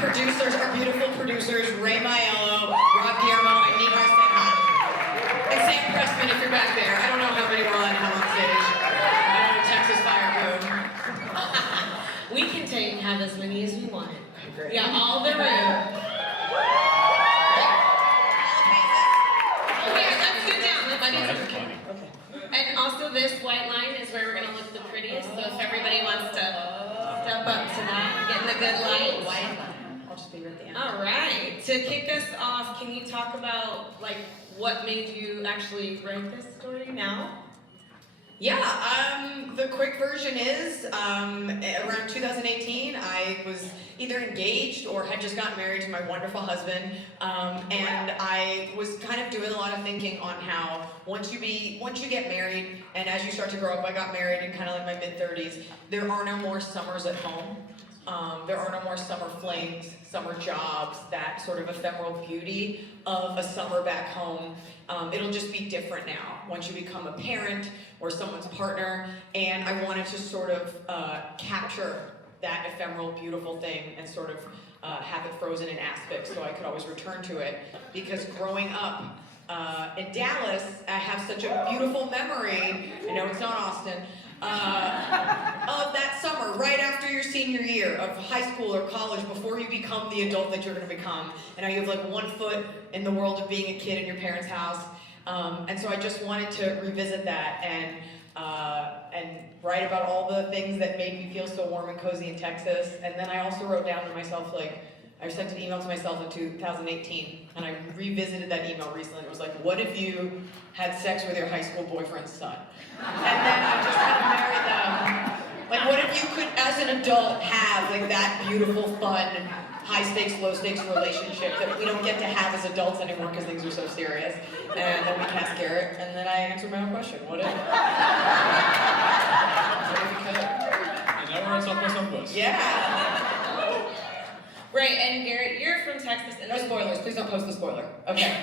producers, our beautiful producers, Ray Maiello, Rob Guillermo, and Nihar Senha. And Sam Pressman, if you're back there. I don't know how many we're allowed to have on stage. Texas Fire Boom. We can have as many as we want. Great. Yeah, all the room. Okay, let's go down. And also this white line is where we're going to look the prettiest, so if everybody wants to step up to that, get in the good light. White line. I'll just be right at the end. All right, to kick us off, can you talk about like what made you actually write this story now? Yeah, the quick version is, around 2018, I was either engaged or had just gotten married to my wonderful husband, and I was kind of doing a lot of thinking on how once you get married, and as you start to grow up, I got married in kind of like my mid-30s, there are no more summers at home. There are no more summer flings, summer jobs, that sort of ephemeral beauty of a summer back home. It'll just be different now once you become a parent or someone's partner, and I wanted to sort of capture that ephemeral, beautiful thing and sort of have it frozen in aspects so I could always return to it. Because growing up in Dallas, I have such a beautiful memory, I know it's not Austin, of that summer, right after your senior year of high school or college, before you become the adult that you're going to become. And now you have like one foot in the world of being a kid in your parents' house. And so I just wanted to revisit that and write about all the things that made me feel so warm and cozy in Texas. And then I also wrote down to myself, like, I sent an email to myself in 2018, and I revisited that email recently. It was like, what if you had sex with your high school boyfriend's son? And then I just kind of married them. Like, what if you could, as an adult, have like that beautiful, fun, high stakes, low stakes relationship that we don't get to have as adults anymore because things are so serious? And then we cast Garrett, and then I answered my own question. What if? What if we could? And now we're on South by Southwest. Yeah. Right, and Garrett, you're from Texas. And No spoilers, please don't post the spoiler. Okay.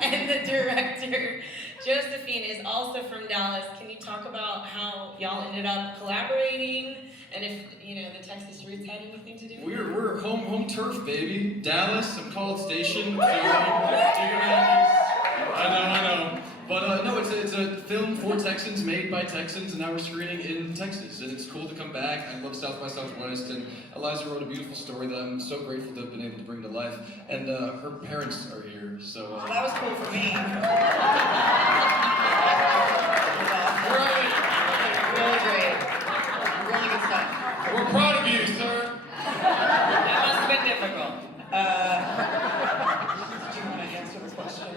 And the director, Josephine, is also from Dallas. Can you talk about how y'all ended up collaborating, and if the Texas roots had anything to do with it? We're home turf, baby. Dallas, some College Station. I know. But no, it's a film for Texans, made by Texans, and now we're screening in Texas. And it's cool to come back. I love South by Southwest, and Iliza wrote a beautiful story that I'm so grateful to have been able to bring to life. And her parents are here, so... Well, that was cool for me. Right. Really great. Really good stuff. We're proud of you, sir. That must have been difficult. Do you want to answer the question?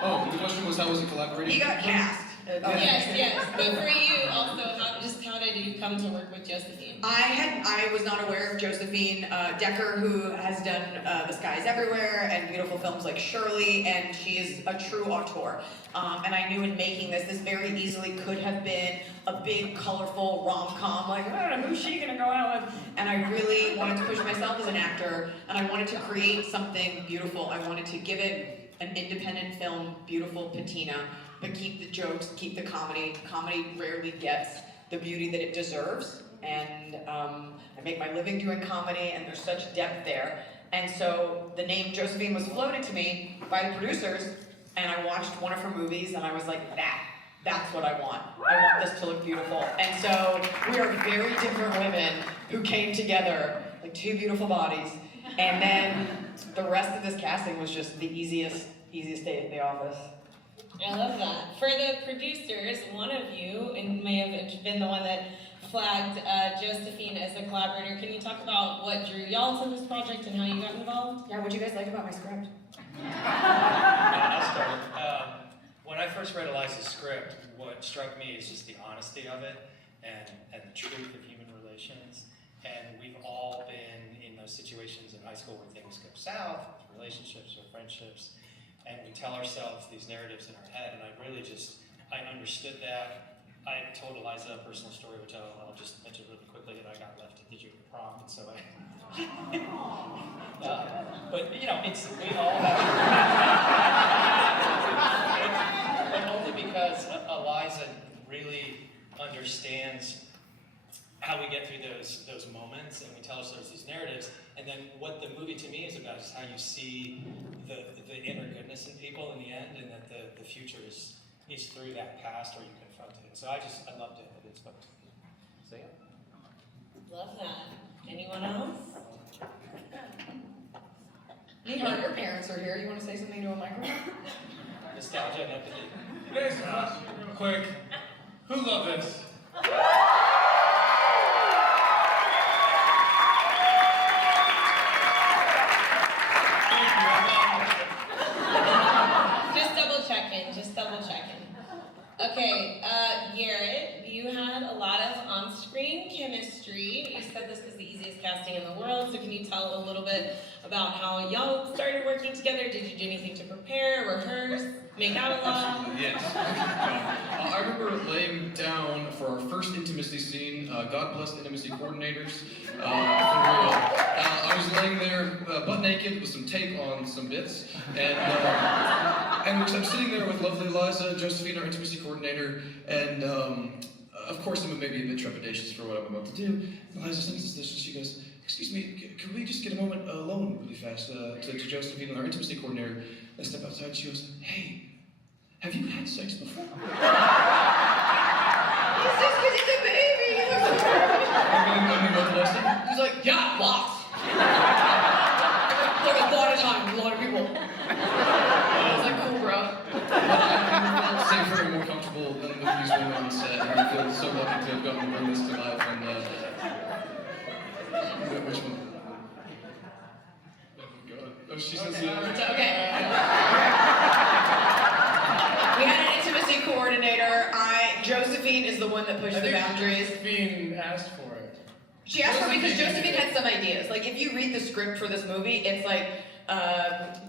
Oh, the question was, how was it collaborating? He got cast. Yes. But for you, also, how did you come to work with Josephine? I was not aware of Josephine Decker, who has done The Sky is Everywhere and beautiful films like Shirley, and she is a true auteur. And I knew in making this very easily could have been a big, colorful rom-com, like, who's she gonna go out with? And I really wanted to push myself as an actor, and I wanted to create something beautiful. I wanted to give it an independent film, beautiful patina, but keep the jokes, keep the comedy. Comedy rarely gets the beauty that it deserves, and I make my living doing comedy, and there's such depth there. And so the name Josephine was floated to me by the producers, and I watched one of her movies, and I was like, that's what I want. I want this to look beautiful. And so we are very different women who came together, like two beautiful bodies, and then the rest of this casting was just the easiest day at the office. I love that. For the producers, one of you, and may have been the one that flagged Josephine as a collaborator, can you talk about what drew y'all to this project and how you got involved? Yeah, what'd you guys like about my script? I'll start. When I first read Iliza's script, what struck me is just the honesty of it and the truth of human relations. And we've all been in those situations in high school where things go south, relationships or friendships, and we tell ourselves these narratives in our head. And I understood that. I told Iliza a personal story, which I'll just mention really quickly, that I got left at the junior prom, and so but we all have, but only because Iliza really understands how we get through those moments, and we tell ourselves these narratives, and then what the movie to me is about is how you see the inner goodness in people in the end, and that the future is through that past where you confront it. So I loved it. It spoke to me. So yeah. Love that. Anyone else? Neha, your parents are here. You want to say something to a microphone? Nostalgia and empathy. Thanks, real quick. Who loved this? Just double checking. Okay, Garrett, you had a lot of on-screen chemistry. You said this was the easiest casting in the world, so can you tell a little bit about how y'all started working together? Did you do anything to prepare, rehearse, make out a lot? Yes. I remember laying down for our first intimacy scene. God bless the intimacy coordinators. For real. I was laying there butt naked with some tape on some bits, and I'm sitting there with lovely Iliza, Josephine, our intimacy coordinator, and of course I'm maybe a bit trepidatious for what I'm about to do. And Iliza senses this, and she goes, "Excuse me, could we just get a moment alone really fast?" To Josephine, our intimacy coordinator. I step outside, she goes, "Hey, have you had sex before?" He's just because he's a baby. He's like, yeah, lots. Like a lot of times, a lot of people. I was like, cool, bro. I felt safer and more comfortable than with these women on set, and I feel so lucky to have gotten to bring this to life. And which one? Oh God! Oh, she says Okay. We had an intimacy coordinator. Josephine is the one that pushed the boundaries. Josephine asked for it. She asked for it because Josephine had some ideas. Like, if you read the script for this movie, it's like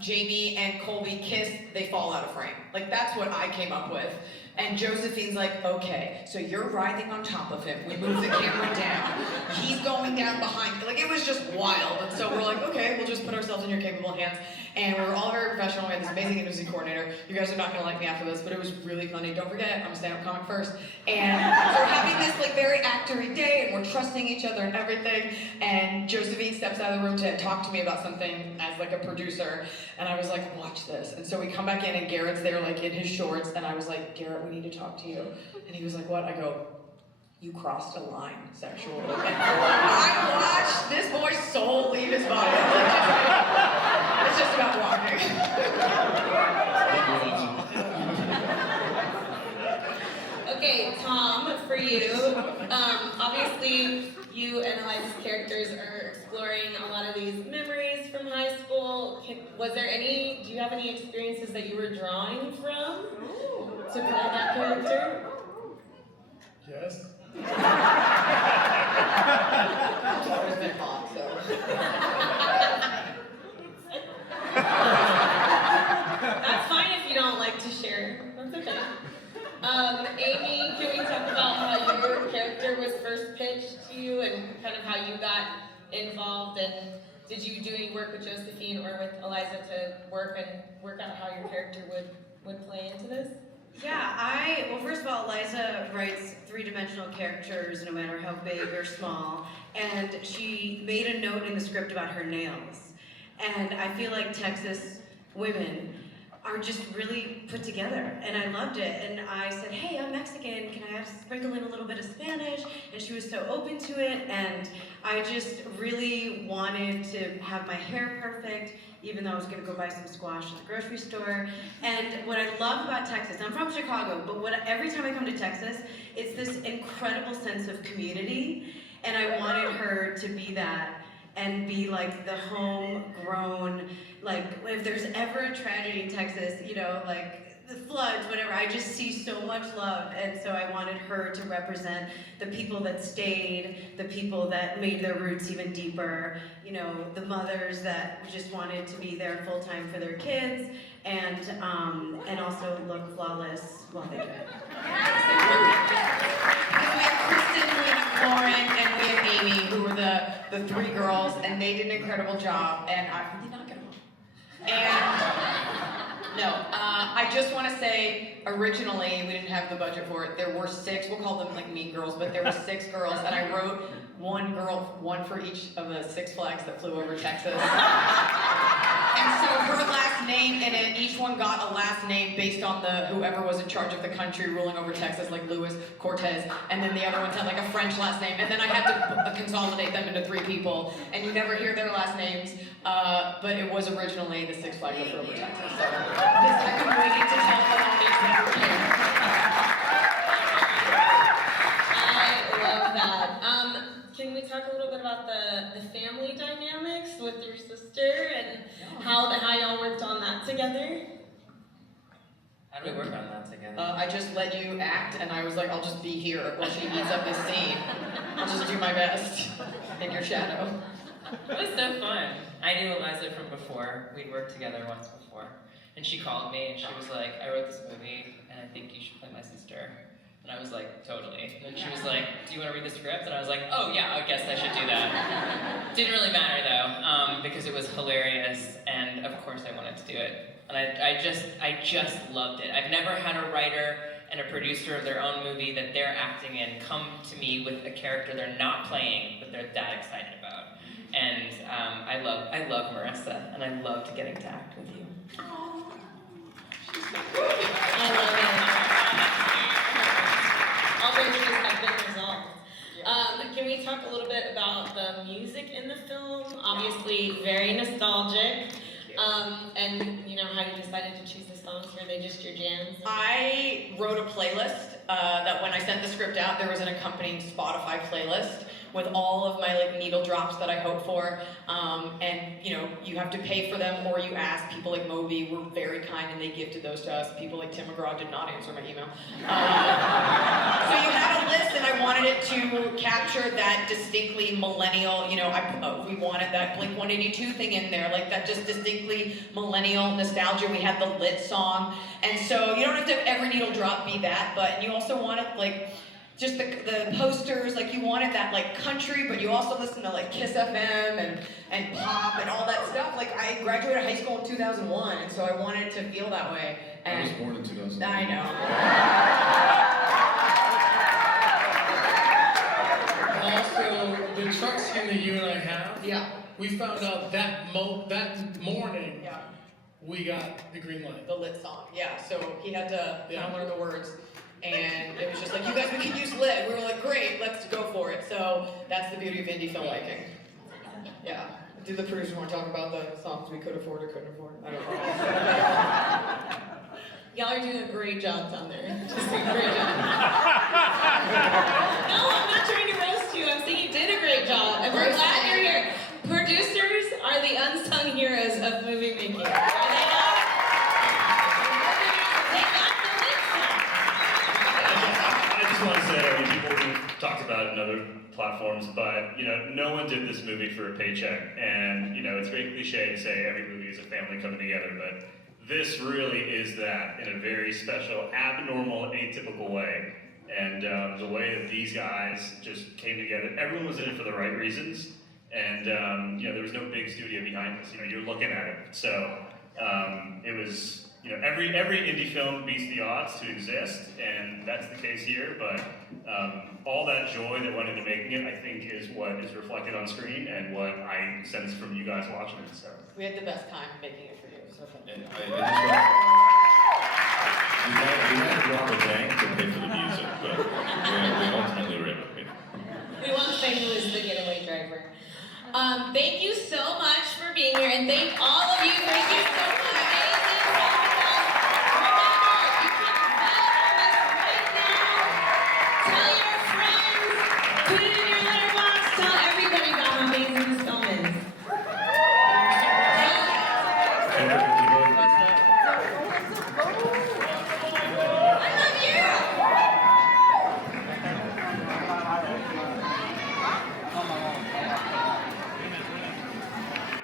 Jamie and Colby kiss, they fall out of frame. Like, that's what I came up with. And Josephine's like, okay, so you're writhing on top of him. We move the camera down. He's going down behind. Like, it was just wild. And so we're like, okay, we'll just put ourselves in your capable hands. And we were all very professional. We had this amazing intimacy coordinator. You guys are not gonna like me after this, but it was really funny. Don't forget, I'm a stand-up comic first. And so we're having this like very actory day, and we're trusting each other and everything. And Josephine steps out of the room to talk to me about something as like a producer. And I was like, watch this. And so we come back in, and Garrett's there like in his shorts. And I was like, Garrett, we need to talk to you. And he was like, what? I go, you crossed a line sexually. And I watched this boy's soul leave his body. It's just about walking. Okay, Tom, for you, obviously you and Iliza's characters are exploring a lot of these memories from high school. Do you have any experiences that you were drawing from to play that character? Yes. It's always been hot, so. That's fine if you don't like to share. That's okay. Aimee, can we talk about how your character was first pitched to you and kind of how you got involved? And did you do any work with Josephine or with Iliza to work out how your character would play into this? Yeah, well, first of all, Iliza writes three-dimensional characters no matter how big or small, and she made a note in the script about her nails. And I feel like Texas women are just really put together, and I loved it. And I said, hey, I'm Mexican, can I sprinkle in a little bit of Spanish? And she was so open to it, and I just really wanted to have my hair perfect, even though I was gonna go buy some squash at the grocery store. And what I love about Texas, I'm from Chicago, but every time I come to Texas, it's this incredible sense of community, and I wanted her to be that and be like the homegrown, like if there's ever a tragedy in Texas, you know, like the floods, whatever, I just see so much love, and so I wanted her to represent the people that stayed, the people that made their roots even deeper, you know, the mothers that just wanted to be there full time for their kids, and also look flawless while they do it. We have Kristen, we have Lauren, and we have Aimee, who were the three girls, and they did an incredible job, and I did not get them. And No, I just want to say, originally, we didn't have the budget for it. There were 6, we'll call them like mean girls, but there were 6 girls, and I wrote one girl, one for each of the 6 flags that flew over Texas. And so her last name, and then each one got a last name based on whoever was in charge of the country ruling over Texas, like Luis Cortez, and then the other ones had like a French last name, and then I had to consolidate them into 3 people, and you never hear their last names, but it was originally the 6 flags that flew over Texas. So I've been waiting to tell the audience that we're here. I love that. Can we talk a little bit about the family dynamics with your sister and how y'all worked on that together? How do we work on that together? I just let you act, and I was like, I'll just be here while she eats up this scene. I'll just do my best in your shadow. It was so fun. I knew Iliza from before. We'd worked together once before. And she called me and she was like, I wrote this movie and I think you should play my sister. And I was like, totally. And she was like, do you want to read the script? And I was like, oh yeah, I guess I should do that. Didn't really matter though, because it was hilarious and of course I wanted to do it. And I just loved it. I've never had a writer and a producer of their own movie that they're acting in come to me with a character they're not playing, but they're that excited about. And I love Marissa, and I loved getting to act with you. I love it. All those issues have been resolved. Can we talk a little bit about the music in the film? Obviously, very nostalgic. And you know how you decided to choose the songs? Were they just your jams? I wrote a playlist that when I sent the script out, there was an accompanying Spotify playlist with all of my like needle drops that I hope for. And you know, you have to pay for them or you ask. People like Moby were very kind and they gifted those to us. People like Tim McGraw did not answer my email. So you had a list and I wanted it to capture that distinctly millennial, you know, we wanted that Blink 182 thing in there, like that just distinctly millennial nostalgia. We had the Lit song. And so you don't have to have every needle drop be that, but you also wanted like, just the posters, like you wanted that like country, but you also listened to like Kiss FM and pop and all that stuff. Like I graduated high school in 2001, and so I wanted to feel that way. And I was born in 2001. I know. Also, the truck scene that you and I have, Yeah. we found out that morning Yeah. we got the green light. The Lit song. Yeah. So he had to kind of learn the words. And it was just like, you guys, we can use Lit. We were like, great, let's go for it. So that's the beauty of indie filmmaking. Yeah. Do the producers want to talk about the songs we could afford or couldn't afford? I don't know. Y'all are doing a great job down there. Just a great job. No, I'm not trying to roast you. I'm saying you did a great job. And we're glad you're here. Producers are the unsung heroes of movie making. Are they not? They got the Lit song. I just want to say, people who talked about it in other platforms, but you know, no one did this movie for a paycheck, and you know, it's very cliche to say every movie is a family coming together, but this really is that in a very special, abnormal, atypical way. And the way that these guys just came together, everyone was in it for the right reasons, and you know, there was no big studio behind this. You know, you're looking at it, so it was. You know, every indie film beats the odds to exist, and that's the case here, but all that joy that went into making it, I think, is what is reflected on screen and what I sense from you guys watching it, so. We had the best time making it for you. So thank you. And I just want to, we had to rob a bank to pay for the music, but we ultimately were able to pay for it. We won't say who is the getaway driver. Thank you so much for being here, and thank all